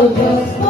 Oh,